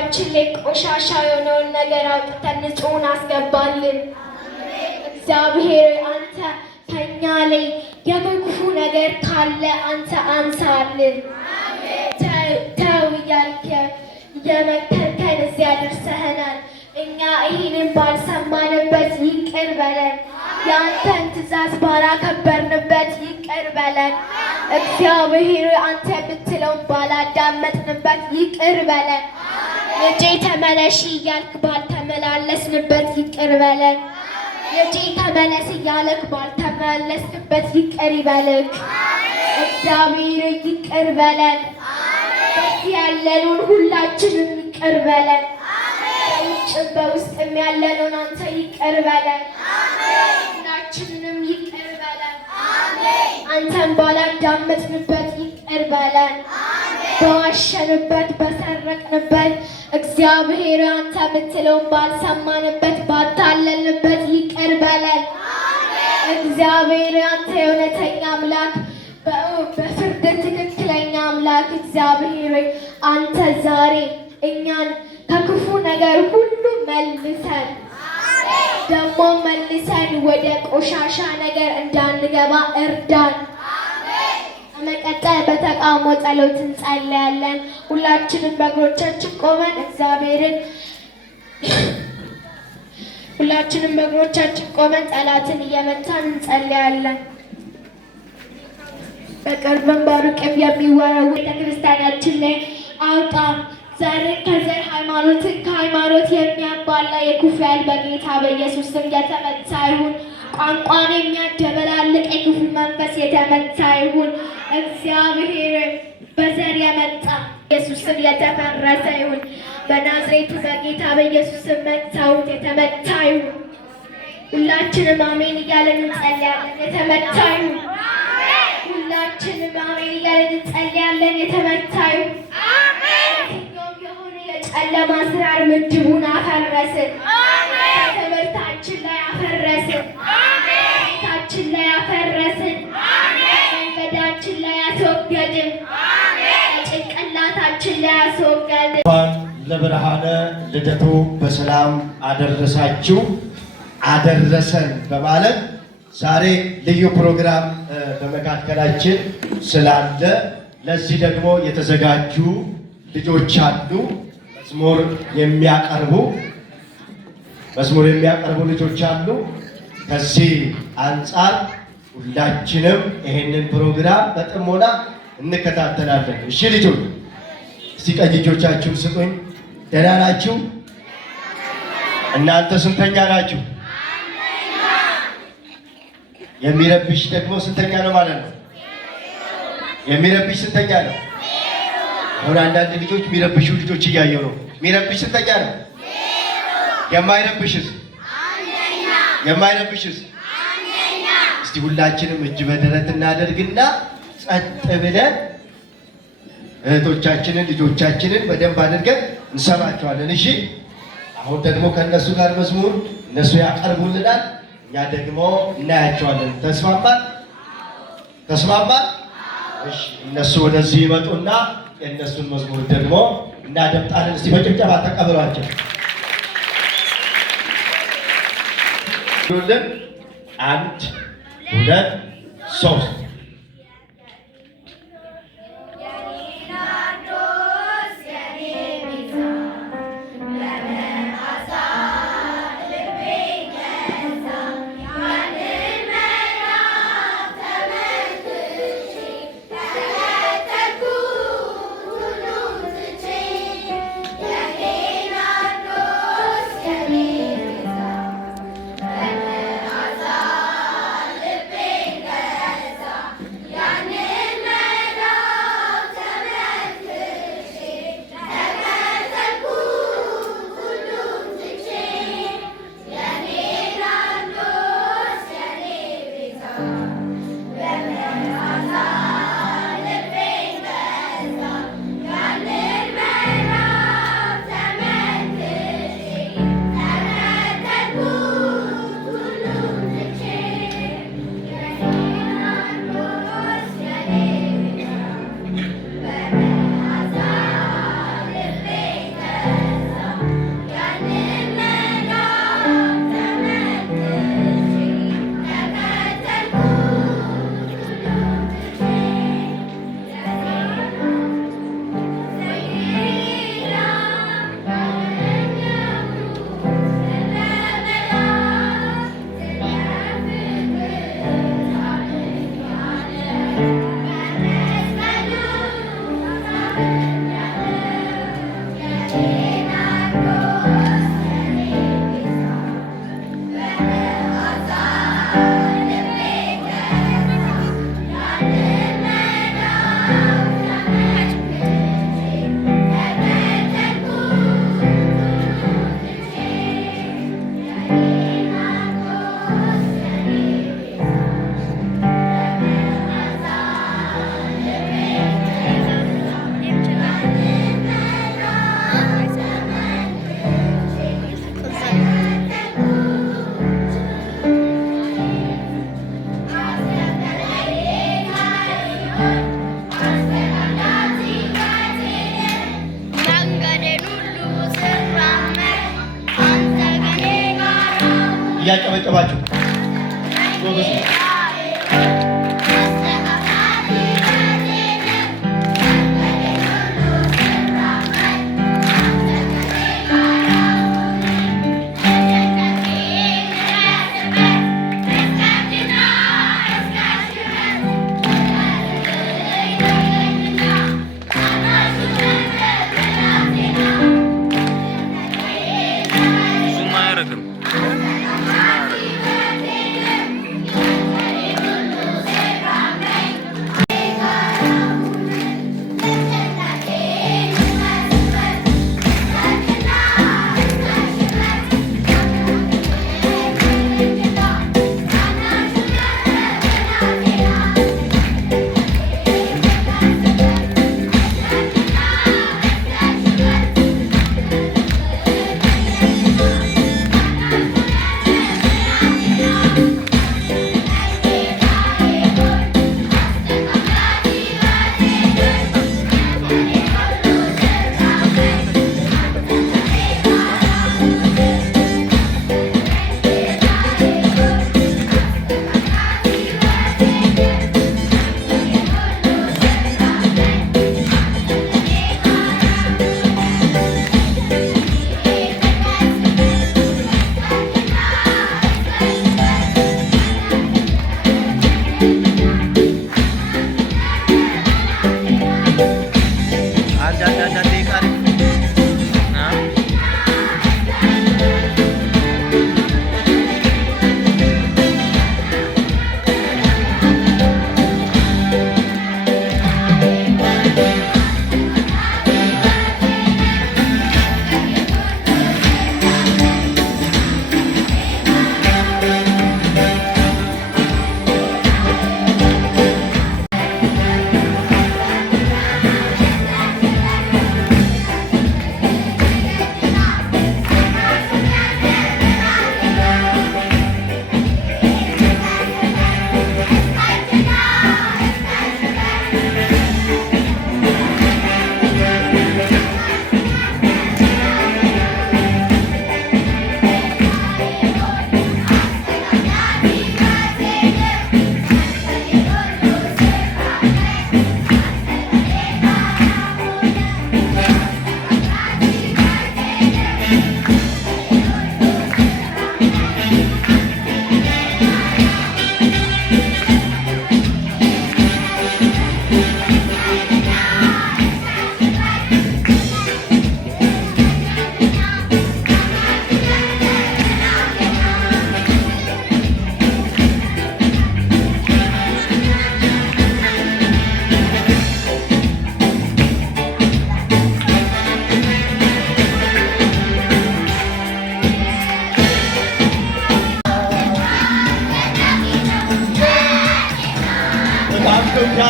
ከልባችን ላይ ቆሻሻ የሆነውን ነገር አውጥተን ንጹሕን አስገባልን። እግዚአብሔር አንተ ከኛ ላይ የክፉ ነገር ካለ አንተ አንሳልን። ተው እያልክ የመከርከን እዚያ ደርሰኸናል። እኛ ይህንን ባልሰማንበት ይቅር በለን። የአንተን ትእዛዝ ባላከበርንበት ይቅር በለን። እግዚአብሔር አንተ የምትለውን ባላዳመጥንበት ይቅር በለን። ልጄ ተመለሺ እያልክ ባልተመላለስንበት ይቅር በለን። ልጄ ተመለስ እያልክ ባልተመለስክበት ይቅር ይበልክ። እግዚአብሔር ይቅር በለን። በዚህ ያለነውን ሁላችንም ይቅር በለን። በውጭም በውስጥም ያለነውን አንተ ይቅር በለን። ሁላችንንም ይቅር በለን። አንተን ባላዳመጥንበት ይቅር በለን። በዋሸንበት በሰረቅንበት እግዚአብሔር አንተ የምትለውን ባልሰማንበት ባታለልንበት ይቅር በለን። እግዚአብሔር አንተ የእውነተኛ አምላክ በፍርድ ትክክለኛ አምላክ እግዚአብሔር አንተ ዛሬ እኛን ከክፉ ነገር ሁሉ መልሰን ደግሞ መልሰን ወደ ቆሻሻ ነገር እንዳንገባ እርዳን። በመቀጠል በተቃውሞ ጸሎት እንጸልያለን። ሁላችንም በእግሮቻችን ቆመን ጠላትን እየመታን እንጸልያለን። በቅርብም በሩቅም የሚወረው ቤተክርስቲያናችን ላይ አውጣ። ዘርን ከዘር ሃይማኖትን ከሃይማኖት የሚያባላ የክፉ ኃይል በጌታ በኢየሱስ ስም የተመታ ይሁን። ቋንቋን የሚያደበላልቅ የክፉ መንፈስ የተመታ ይሁን። እግዚአብሔር በዘር የመጣ ኢየሱስ ስም የተፈረሰ ይሁን። በናዝሬቱ በጌታ በኢየሱስ ስም መታወት የተመታ ይሁን። ሁላችንም አሜን እያለን እንጸልያለን። የተመታ ይሁን። ሁላችንም አሜን እያለን እንጸልያለን። የተመታ ይሁን። ጨለማ ስራር ምድቡን አፈረስን። ትምህርታችን ላይ አፈረስን። ቤታችን ላይ አፈረስን። መንገዳችን ላይ አስወገድን። ጭንቅላታችን ላይ አስወገድን። ለብርሃነ ልደቱ በሰላም አደረሳችሁ አደረሰን በማለት ዛሬ ልዩ ፕሮግራም በመካከላችን ስላለ ለዚህ ደግሞ የተዘጋጁ ልጆች አሉ። መዝሙር የሚያቀርቡ ልጆች አሉ። ከዚህ አንጻር ሁላችንም ይሄንን ፕሮግራም በጥሞና እንከታተላለን። እሺ ልጆች፣ እስቲ ቀኝ እጆቻችሁን ስጡኝ። ደህና ናችሁ? እናንተ ስንተኛ ናችሁ? የሚረብሽ ደግሞ ስንተኛ ነው ማለት ነው? የሚረብሽ ስንተኛ ነው? አሁን አንዳንድ ልጆች የሚረብሹ ልጆች እያየሁ ነው። የሚረብሽ ስንተኛ ነው? የማይረብሽስ? የማይረብሽስ? እስቲ ሁላችንም እጅ በደረት እናደርግና ጸጥ ብለን እህቶቻችንን ልጆቻችንን በደንብ አድርገን እንሰማቸዋለን። እሺ፣ አሁን ደግሞ ከእነሱ ጋር መዝሙር እነሱ ያቀርቡልናል፣ እኛ ደግሞ እናያቸዋለን። ተስማማን? እሺ፣ እነሱ ወደዚህ ይመጡና የእነሱን መዝሙር ደግሞ እናደምጣለን። እስቲ በጭብጨባ ተቀበሏቸው። አንድ ሁለት ሶስት እያጨበጨባችሁ ጎበዝ።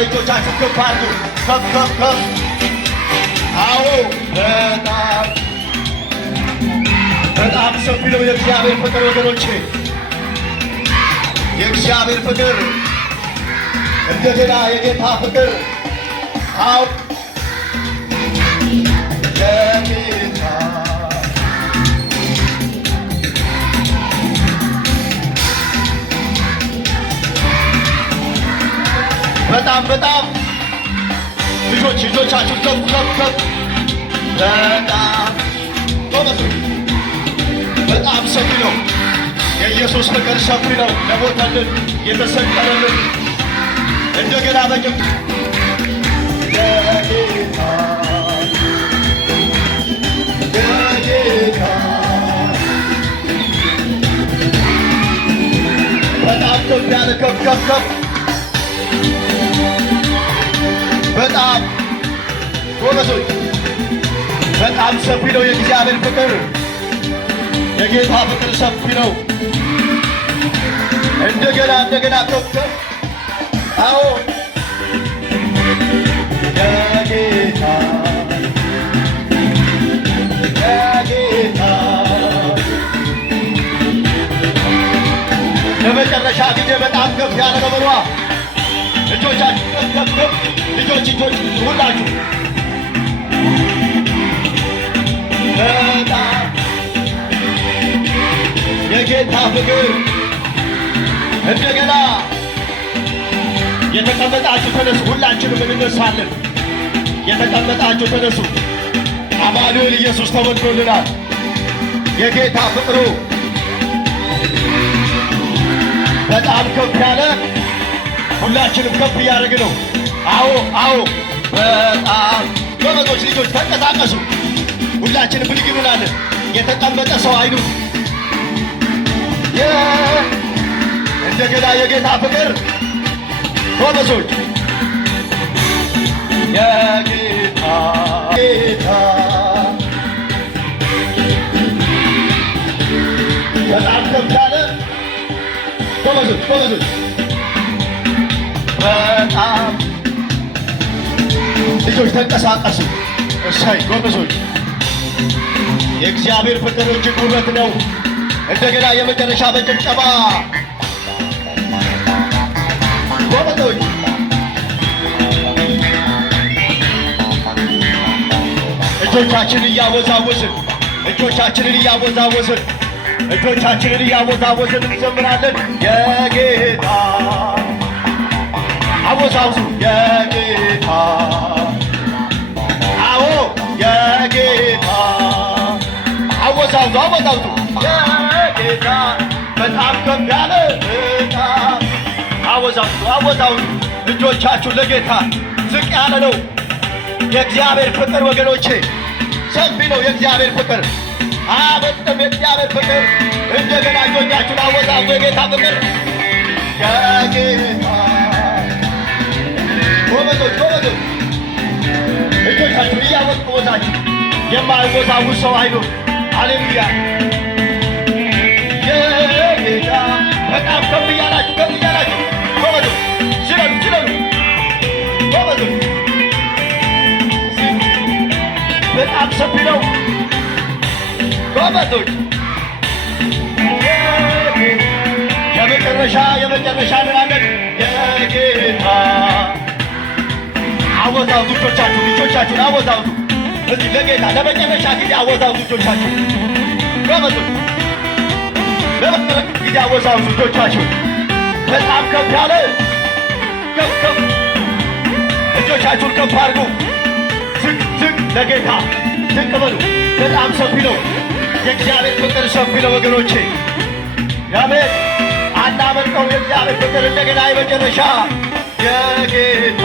ልጆቻችሁ ከፍ አድርጉ። ከፍ ከፍ ከፍ። አዎ በጣም ሰፊ ነው የእግዚአብሔር ፍቅር ወገኖቼ፣ የእግዚአብሔር ፍቅር እንደገና የጌታ ፍቅር። አዎ የጌታ በጣም ልጆቻችሁ ከፍ ከፍ ከፍ። በጣም ሰፊ ነው የኢየሱስ ፍቅር፣ ሰፊ ነው። ለሞተልን የተሰቀለልን እንደገና በጭም የጌታ በጣም ከፍ ያለ ከፍ ከፍ ከፍ። በጣም ጎበዞች፣ በጣም ሰፊ ነው የእግዚአብሔር ፍቅር፣ የጌታ ፍቅር ሰፊ ነው። እንደገና ከፍ ከፍ። አዎ የጌታ ለመጨረሻ ጊዜ በጣም ከፍ ያለ ነው በሏ። ልጆቻችሁ ከፍ ከፍ። ልጆች ሁላችሁ በጣም የጌታ ፍቅር እንደገና የተቀመጣችሁ ተነሱ። ሁላችንም እንነሳለን። የተቀመጣችሁ ተነሱ። አማኑኤል ኢየሱስ ተወልዶልናል። የጌታ ፍቅሩ በጣም ከፍ ያለ ሁላችንም ከፍ እያደረግን ነው። አዎ አዎ፣ በጣም ጎበዞች ልጆች ተንቀሳቀሱ። ሁላችንም ብድግ እንላለን። የተቀመጠ ሰው አይኑ እንደገና የጌታ ፍቅር ጎበዞች የጌታ በጣም ከፍ ያለ ጎበዞች በጣም ልጆች ተንቀሳቀሱ። እሰይ ጎበዞች፣ የእግዚአብሔር ፍቅር እጅግ ውበት ነው። እንደገና የመጨረሻ በጭብጨባ ጎበዞች እጆቻችንን እያወዛወዝን እንዘምራለን። የጌታ አወዛውዙ የጌታ አዎ የጌታ አወዛውዙ የጌታ በጣም ከፍ ያለ አወዛውዙ እጆቻችሁ ለጌታ ዝቅ ያለ ነው። የእግዚአብሔር ፍቅር ወገኖቼ ሰፊ ነው። የእግዚአብሔር ፍቅር በጣም የእግዚአብሔር ፍቅር እንደገና እጆቻችሁን አወዛውዙ የጌታ ፍቅር የጌታ ጎበዞች እጆቻችሁን እያወዛወዛችሁ የማይወዛውዝ ሰው አይኖር። ሃሌሉያ የጌታ በጣም ከፍ እያላችሁ ጎበዞች ዝለሉ ጎበዞች በጣም ሰፊ ነው። ጎበዞች የመጨረሻ እንላለን። የጌታ አወዛውዙ ልጆቻችሁን አወዛውዙ። እዚህ ለጌታ ለመጨረሻ ጊዜ አወዛውዙ ልጆቻችሁን። ጎበዞች ለመጨረሻ ጊዜ አወዛውዙ ልጆቻችሁን። በጣም ከፍ ያለ ከፍ እጆቻችሁን ከፍ አድርጉ። ዝቅ ለጌታ ዝቅ በሉ። በጣም ሰፊ ነው። የእግዚአብሔር ፍቅር ሰፊ ነው ወገኖቼ። ያሜን አናመልጠው። የእግዚአብሔር ፍቅር እንደገና የመጨረሻ የጌታ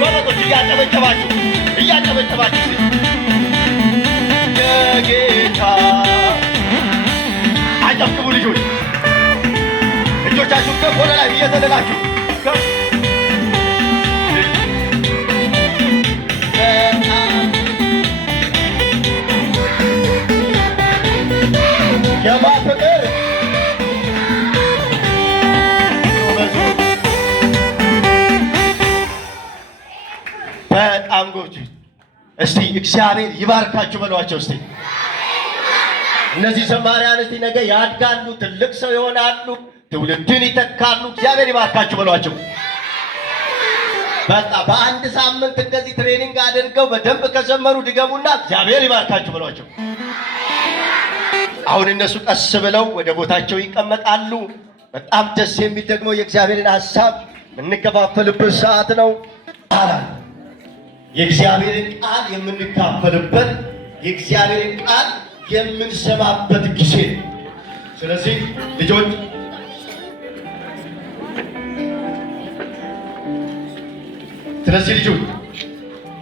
ጎበዞች እያጨበጨባችሁ የጌታ አጨብጭቡ ልጆች። እጆቻችሁን ከፍ ወደ ላይ እየዘለላችሁ የማፍቅር በጣም ጎብች። እስቲ እግዚአብሔር ይባርካችሁ በሏቸው። እስቲ እነዚህ ዘማሪያን እስቲ ነገ ያድጋሉ፣ ትልቅ ሰው ይሆናሉ፣ ትውልድን ይተካሉ። እግዚአብሔር ይባርካችሁ በሏቸው። በቃ በአንድ ሳምንት እንደዚህ ትሬኒንግ አድርገው በደንብ ከዘመሩ ድገሙና እግዚአብሔር ይባርካችሁ በሏቸው። አሁን እነሱ ቀስ ብለው ወደ ቦታቸው ይቀመጣሉ። በጣም ደስ የሚል ደግሞ የእግዚአብሔርን ሐሳብ የምንከፋፈልበት ሰዓት ነው። የእግዚአብሔርን ቃል የምንካፈልበት፣ የእግዚአብሔርን ቃል የምንሰማበት ጊዜ። ስለዚህ ልጆች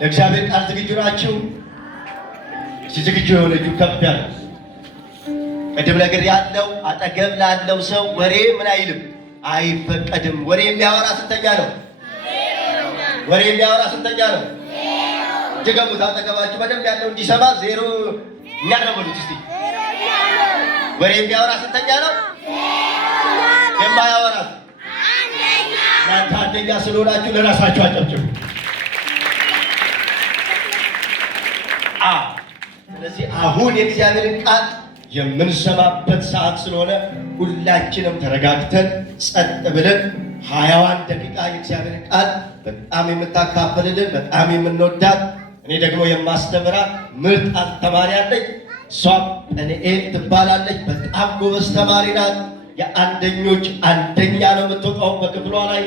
ለእግዚአብሔር ቃል ዝግጁ ናችሁ? ዝግጁ የሆነችሁ ከፍ ያለ ቅድም ነገር ያለው አጠገብ ላለው ሰው ወሬ ምን አይልም አይፈቀድም። ወሬ የሚያወራ ስንተኛ ነው? ድገሙት። አጠገባችሁ በደንብ ያለው እንዲሰማ ዜሮ የሚያደርጉት እስቲ ወሬ የሚያወራ ስንተኛ ነው? የማያወራ እናንተ አንደኛ ስለሆናችሁ ለራሳችሁ አጨብጭቡ። ስለዚህ አሁን የእግዚአብሔርን ቃል የምንሰማበት ሰዓት ስለሆነ ሁላችንም ተረጋግተን ጸጥ ብለን 21 ደቂቃ የእግዚአብሔርን ቃል በጣም የምታካፍልልን በጣም የምንወዳት እኔ ደግሞ የማስተምራት ምርጥ ተማሪ አለኝ። እሷም ጵኒኤል ትባላለች። በጣም ጎበዝ ተማሪ ናት። የአንደኞች አንደኛ ነው የምትወጣው በክፍሏ ላይ።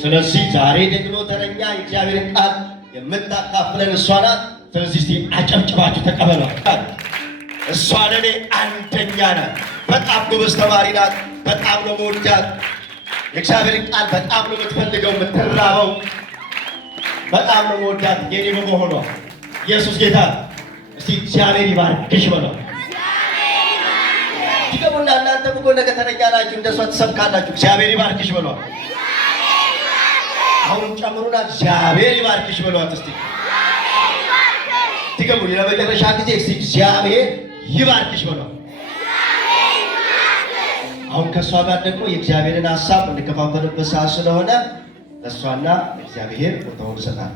ስለዚህ ዛሬ ደግሞ ተረኛ የእግዚአብሔርን ቃል የምታካፍለን እሷ ናት። ስለዚህ እስቲ አጨብጭባችሁ ተቀበሏት። እሷ ለእኔ አንደኛ ናት። በጣም ጎበዝ ተማሪ ናት። በጣም ነው መወዳት። የእግዚአብሔርን ቃል በጣም ነው የምትፈልገው፣ የምትራበው። በጣም ነው መወዳት የኔ በመሆኗ። ኢየሱስ ጌታ። እስቲ እግዚአብሔር ይባርክሽ በለው። ይገቡና እናንተ እኮ ነገ ተረኛ ናችሁ፣ እንደሷ ትሰብካላችሁ። እግዚአብሔር ይባርክሽ በሏት። አሁን ጨምሩና እግዚአብሔር ይባርክሽ በሏት። እስቲ ትገቡ ለመጨረሻ ጊዜ እስቲ እግዚአብሔር ይባርክሽ በሏት። አሁን ከእሷ ጋር ደግሞ የእግዚአብሔርን ሀሳብ እንከፋፈልበት ሰዓት ስለሆነ እሷና እግዚአብሔር ቦታውን ይሰጣል።